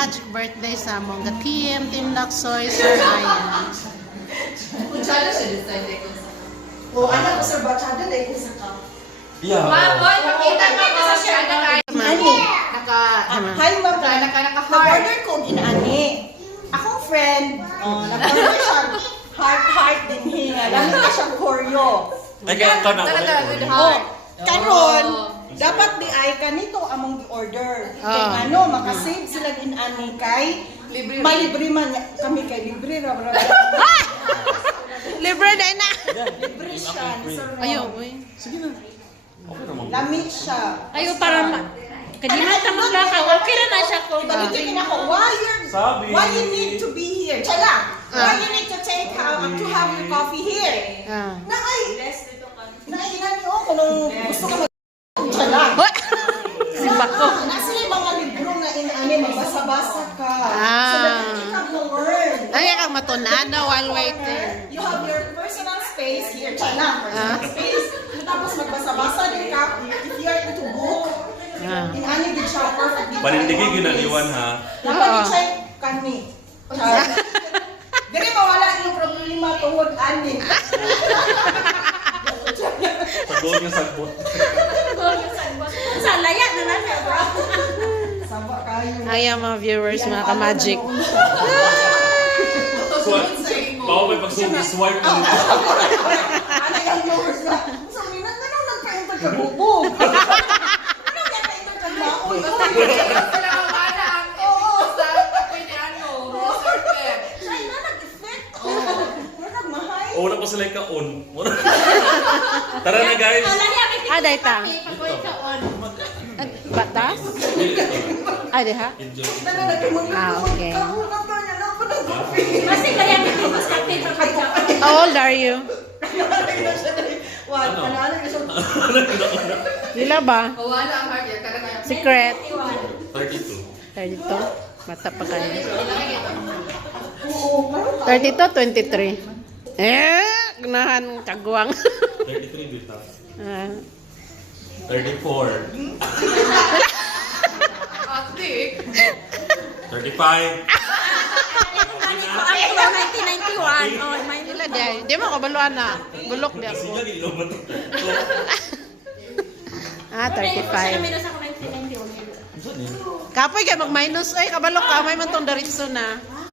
Magic birthday sa among Team Laksoy, Sir Ayan. Kutsada siya decide ko sa. O, anak ko, Sir Bachada, dahil ko sa ka. Yeah. Boy, pakita mo ito sa siya. Ani? Hi, ma'am. Naka-heart. Nag-order ko, ginaani. Akong friend, nag-order siya, heart din hinga. Lamig na siyang choreo. Ay, kaya ka na. Talaga, good Oh, heart. karon, dapat di ay kanito among order. Kay ano, makasave sila ginani kay Libre. malibre man kami kay libre ra. Libre na na. Libre siya. Sir, Ayaw, uy. Sige na. Okay naman. lamig siya. Ayo para kadimutan mo lang ka. Okay na na siya ko. Balikin ako, Sabi. why you need to be here? Chala, why you need to take to have your coffee here? Na ay, nailan niyo ako nung gusto ko mag-chala. Simba ko. Nasa yung mga libro na inaani, magbasa-basa ka. Ah. So that you can learn. Ay, kang matunada while waiting. You have your personal space here, chala, personal space. Tapos magbasa-basa din ka. If you are into book, inaani din siya perfectly. Panindigi ginaliwan ha. Dapat siya kani. Dili mawala yung problema tungod ani. Pagod nga sagbot. Sa laya na na siya, bro. Saba kayo. Ayan mga viewers, mga ka-magic. Pao may pagsugi, swipe mo. Ano yung viewers na? So, minang ganun nagpa-enter ka bubog. Ano kaya ka-enter ka maoy? Sila mawala ang sa tapoy ni ano. Resorted. Ay, na nag-effect. Nagmahay. O, na pa sila ka-on. Tara na guys. Day tang. Batas? Ay, di ha? Enjoy. Tara, nagkimunin Ah, ko. okay. Ako na ba niya? Ako na coffee. Kasi kaya nito mas kape pa kayo. How old are you? What? Ano? Ano na siya? Dila ba? Mawala ang heart. Yan talaga. Secret. 32. 32? Bata pa kayo. Oo, meron na. 32, 23. Ganahan kagwang. 33 bita. 34. Ate. 35. Ako lang 1991. Oh, may Dila di. Di mo kabaluan na. Bulok di Kasi ako. nga gilobat. 35. minus ako 1991. Kapoy kay mag-minus. Ay, kabalo ka. May man tong daritso na.